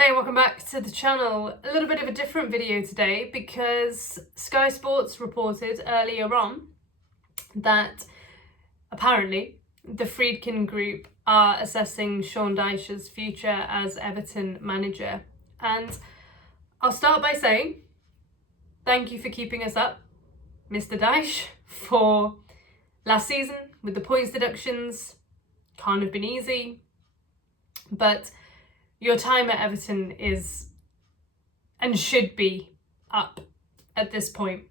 Hey, welcome back to the channel. A little bit of a different video today because Sky Sports reported earlier on that apparently the Friedkin group are assessing Sean Dyche's future as Everton manager. And I'll start by saying thank you for keeping us up, Mr. Dyche, for last season with the points deductions. Can't have been easy, but your time at Everton is and should be up at this point.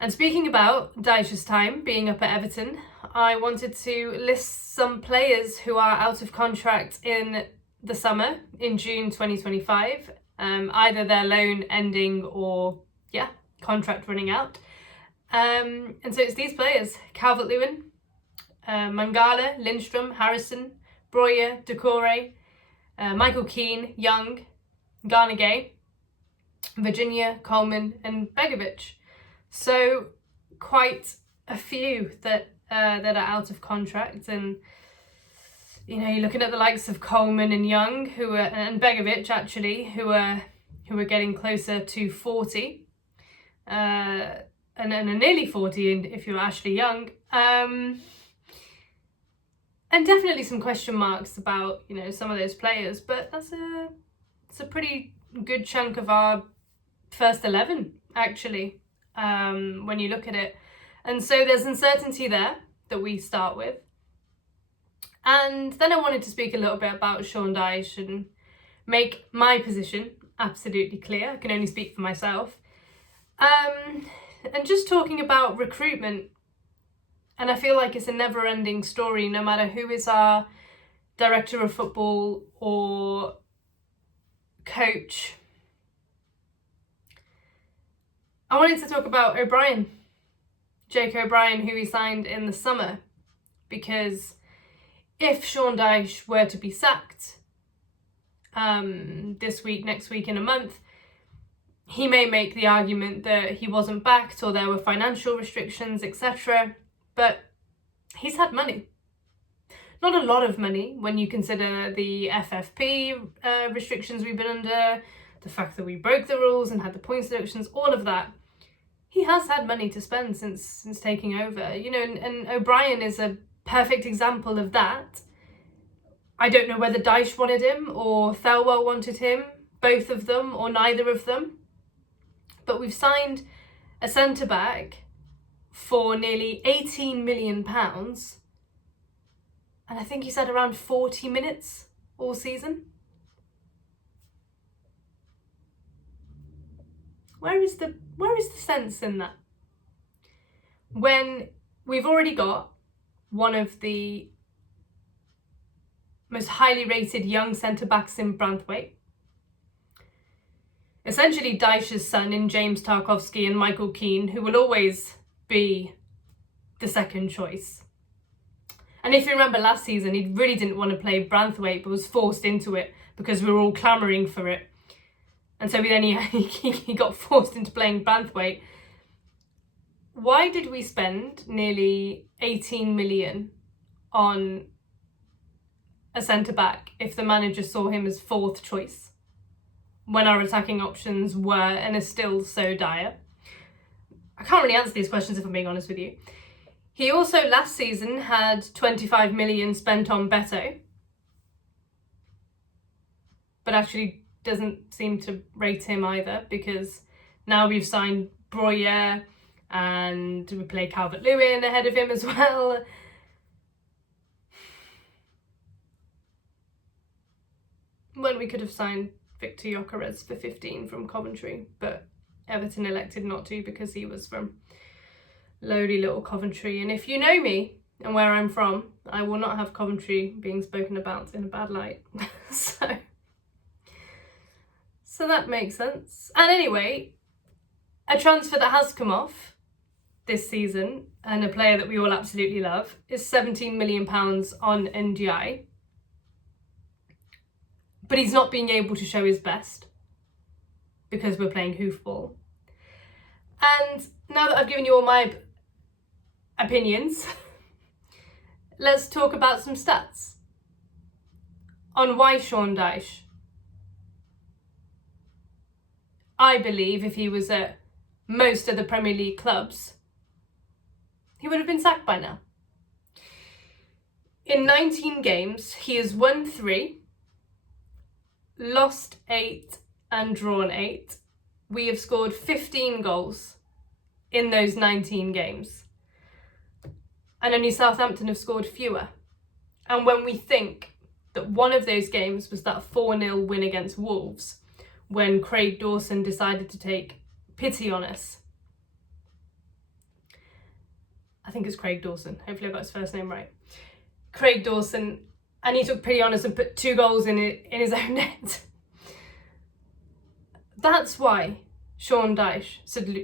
And speaking about Dyche's time being up at Everton, I wanted to list some players who are out of contract in the summer, in June 2025, either their loan ending or, contract running out. And so it's these players: Calvert-Lewin, Mangala, Lindstrom, Harrison, Breuer, Decore, Michael Keane, Young, Garnegay, Virginia, Coleman and Begovic. So quite a few that are out of contract, and you're looking at the likes of Coleman and Young and Begovic actually who are getting closer to 40 and are nearly 40 if you're Ashley Young. And definitely some question marks about, some of those players, but it's a pretty good chunk of our first 11, actually, when you look at it. And so there's uncertainty there that we start with. And then I wanted to speak a little bit about Sean Dyche and make my position absolutely clear. I can only speak for myself. And just talking about recruitment. And I feel like it's a never-ending story, no matter who is our director of football or coach. I wanted to talk about Jake O'Brien, who he signed in the summer, because if Sean Dyche were to be sacked this week, next week, in a month, he may make the argument that he wasn't backed or there were financial restrictions, etc. But he's had money. Not a lot of money when you consider the FFP restrictions we've been under, the fact that we broke the rules and had the points deductions, all of that. He has had money to spend since taking over, and O'Brien is a perfect example of that. I don't know whether Dyche wanted him or Thelwell wanted him, both of them or neither of them. But we've signed a centre-back for nearly £18 million, and I think he's had around 40 minutes all season. Where is the sense in that? When we've already got one of the most highly rated young centre-backs in Branthwaite, essentially Dyche's son in James Tarkowski and Michael Keane, who will always be the second choice. And if you remember last season, he really didn't want to play Branthwaite, but was forced into it because we were all clamouring for it. And so then he got forced into playing Branthwaite. Why did we spend nearly 18 million on a centre-back if the manager saw him as fourth choice, when our attacking options were and are still so dire? I can't really answer these questions if I'm being honest with you. He also last season had 25 million spent on Beto, but actually doesn't seem to rate him either, because now we've signed Breuer and we play Calvert-Lewin ahead of him as well. When we could have signed Victor Gyökeres for 15 from Coventry, but Everton elected not to because he was from lowly little Coventry. And if you know me and where I'm from, I will not have Coventry being spoken about in a bad light. So that makes sense. And anyway, a transfer that has come off this season, and a player that we all absolutely love, is £17 million on NDI. But he's not being able to show his best because we're playing hoofball. And now that I've given you all my opinions, let's talk about some stats on why Sean Dyche I believe if he was at most of the Premier League clubs, he would have been sacked by now. In 19 games, he has won 3, lost 8 and drawn 8. We have scored 15 goals in those 19 games. And only Southampton have scored fewer. And when we think that one of those games was that 4-0 win against Wolves, when Craig Dawson decided to take pity on us. I think it's Craig Dawson. Hopefully I got his first name right. Craig Dawson, and he took pity on us and put 2 goals in his own net. That's why Sean Dyche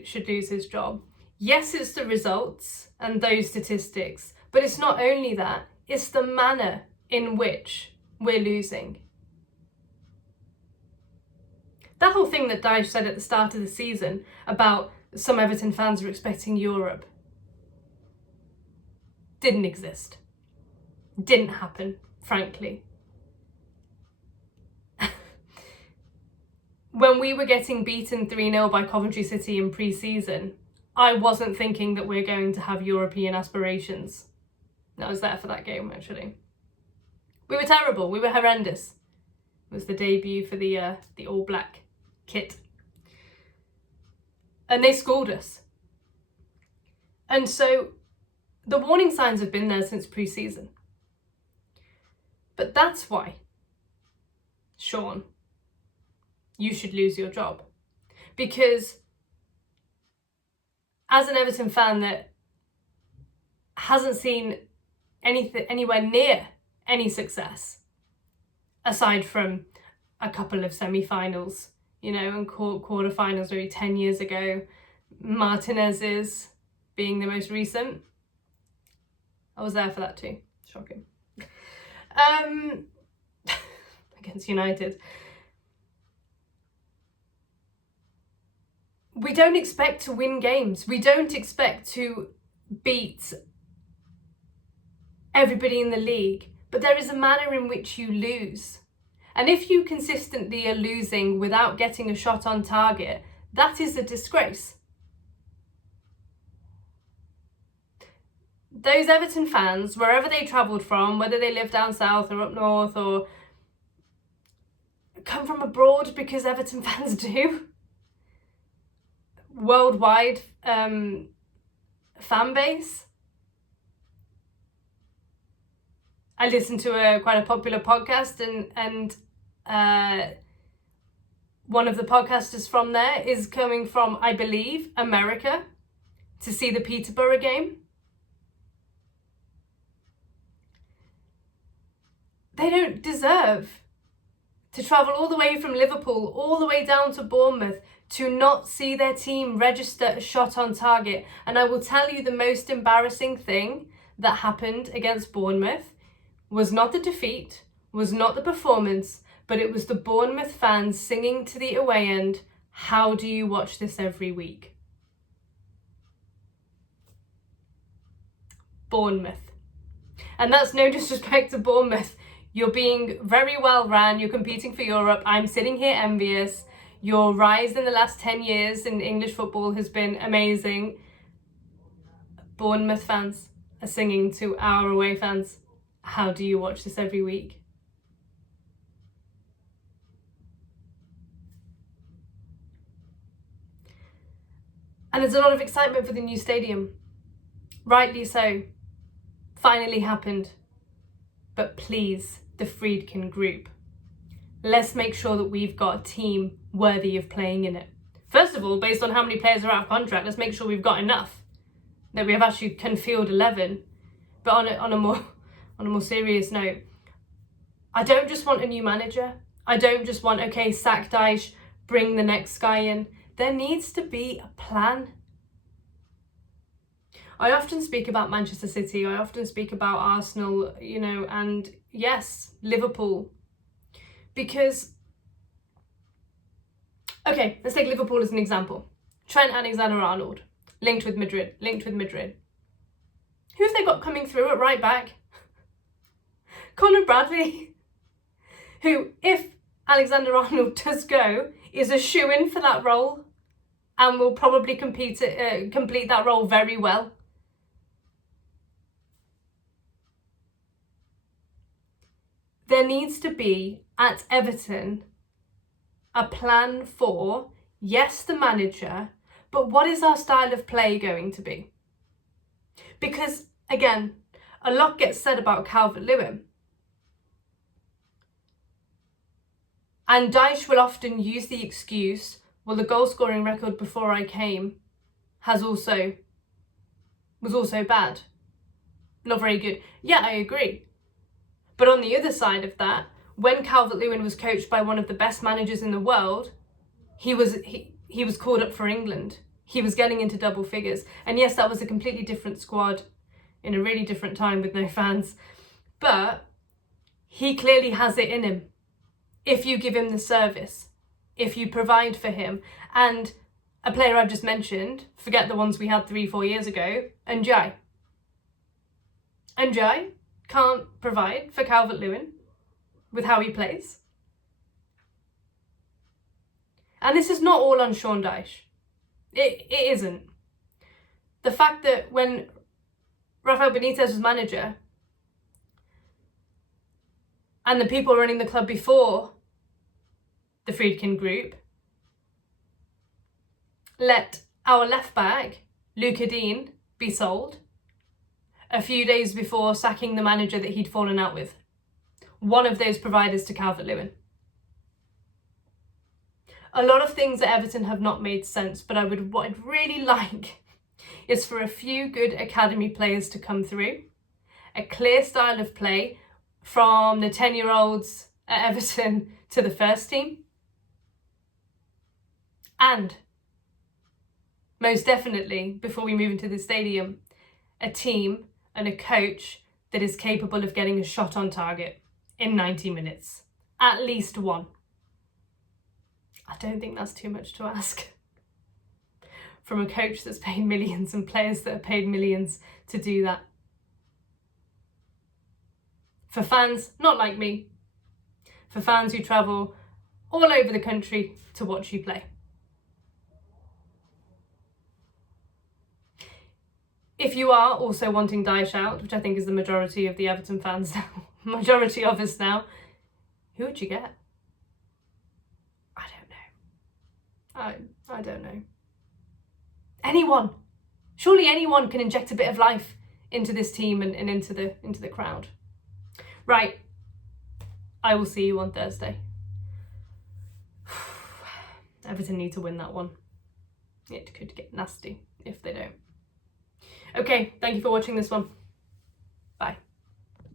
should lose his job. Yes, it's the results and those statistics, but it's not only that, it's the manner in which we're losing. That whole thing that Dyche said at the start of the season about some Everton fans are expecting Europe didn't exist. Didn't happen, frankly. When we were getting beaten 3-0 by Coventry City in pre-season, I wasn't thinking that we're going to have European aspirations. I was there for that game, actually. We were terrible. We were horrendous. It was the debut for the All Black kit. And they scored us. And so the warning signs have been there since pre-season. But that's why, Sean, you should lose your job. Because as an Everton fan that hasn't seen anything anywhere near any success, aside from a couple of semi-finals, and quarter-finals maybe 10 years ago, Martinez's being the most recent. I was there for that too. Shocking. Against United. We don't expect to win games. We don't expect to beat everybody in the league. But there is a manner in which you lose. And if you consistently are losing without getting a shot on target, that is a disgrace. Those Everton fans, wherever they travelled from, whether they live down south or up north or come from abroad, because Everton fans do, worldwide fan base. I listened to quite a popular podcast and one of the podcasters from there is coming from, I believe, America to see the Peterborough game. They don't deserve to travel all the way from Liverpool, all the way down to Bournemouth, to not see their team register a shot on target. And I will tell you, the most embarrassing thing that happened against Bournemouth was not the defeat, was not the performance, but it was the Bournemouth fans singing to the away end, "How do you watch this every week?" Bournemouth. And that's no disrespect to Bournemouth. You're being very well ran. You're competing for Europe. I'm sitting here envious. Your rise in the last 10 years in English football has been amazing. Bournemouth fans are singing to our away fans, "How do you watch this every week?" And there's a lot of excitement for the new stadium. Rightly so. Finally happened. But please, the Friedkin group, let's make sure that we've got a team worthy of playing in it. First of all, based on how many players are out of contract, let's make sure we've got enough, that we have actually can field 11. But on a more serious note, I don't just want a new manager. I don't just want, okay, sack Dyche, bring the next guy in. There needs to be a plan. I often speak about Manchester City, I often speak about Arsenal, and yes, Liverpool. Because, okay, let's take Liverpool as an example. Trent Alexander-Arnold, linked with Madrid. Who have they got coming through at right back? Conor Bradley, who, if Alexander-Arnold does go, is a shoo-in for that role and will probably complete that role very well. There needs to be, at Everton, a plan for, yes, the manager, but what is our style of play going to be? Because, again, a lot gets said about Calvert-Lewin. And Dyche will often use the excuse, well, the goal-scoring record before I came was also bad. Not very good. Yeah, I agree. But on the other side of that, when Calvert-Lewin was coached by one of the best managers in the world, he was called up for England. He was getting into double figures. And yes, that was a completely different squad in a really different time with no fans. But he clearly has it in him. If you give him the service, if you provide for him. And a player I've just mentioned, forget the ones we had 3-4 years ago, and Dyche. And Dyche can't provide for Calvert-Lewin with how he plays. And this is not all on Sean Dyche. It isn't. The fact that when Rafael Benitez was manager and the people running the club before the Friedkin group let our left back, Luca Dean, be sold a few days before sacking the manager that he'd fallen out with. One of those providers to Calvert-Lewin. A lot of things at Everton have not made sense, but what I'd really like is for a few good academy players to come through. A clear style of play from the 10-year-olds at Everton to the first team. And most definitely, before we move into the stadium, a team and a coach that is capable of getting a shot on target in 90 minutes. At least one. I don't think that's too much to ask. From a coach that's paid millions and players that are paid millions to do that. For fans, not like me. For fans who travel all over the country to watch you play. If you are also wanting Dyche out, which I think is the majority of the Everton fans now, majority of us now, who would you get? I don't know. I don't know. Anyone. Surely anyone can inject a bit of life into this team and into the crowd. Right. I will see you on Thursday. Everton need to win that one. It could get nasty if they don't. Okay, thank you for watching this one.